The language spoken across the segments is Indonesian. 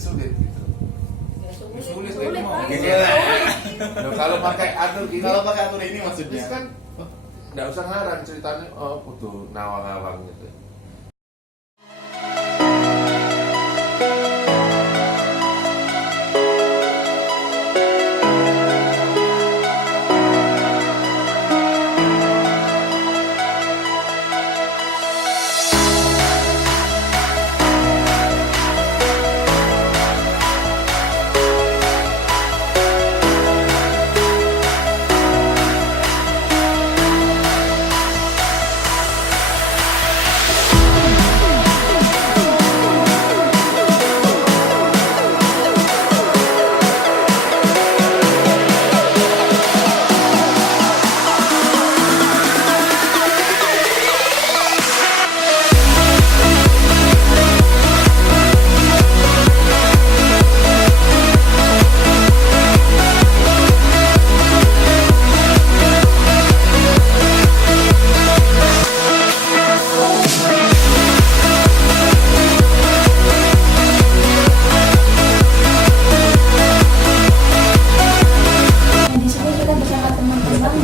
sulit gitu. Sulit Nah, kalau pakai atur gini, ini maksudnya kan nggak usah ngarang ceritanya, butuh nawang-nawang gitu.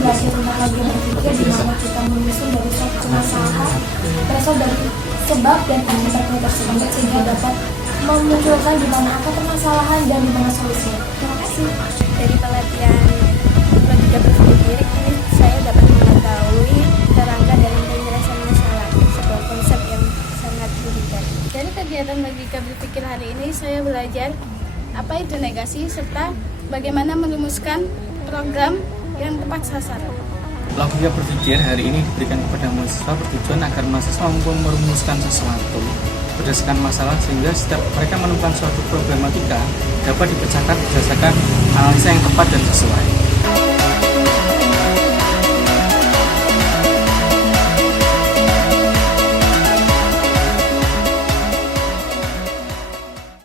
belajar tentang lagi berpikir di mana kita menyusun dari suatu masalah berasal dari sebab dan akibat tersebut sehingga dapat memunculkan di mana akar permasalahan dan di mana solusinya. Terima kasih. Dari pelatihan logika berpikir ini saya dapat mengetahui kerangka dari penyelesaian masalah, sebuah konsep yang sangat rudimen. Dari kegiatan logika berpikir hari ini saya belajar apa itu negasi serta bagaimana merumuskan program yang tepat sasaran. Logika berpikir hari ini diberikan kepada mahasiswa bertujuan agar mahasiswa mampu merumuskan sesuatu berdasarkan masalah sehingga setiap mereka menemukan suatu problematika dapat dipecahkan berdasarkan analisa yang tepat dan sesuai.